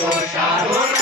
সাধনা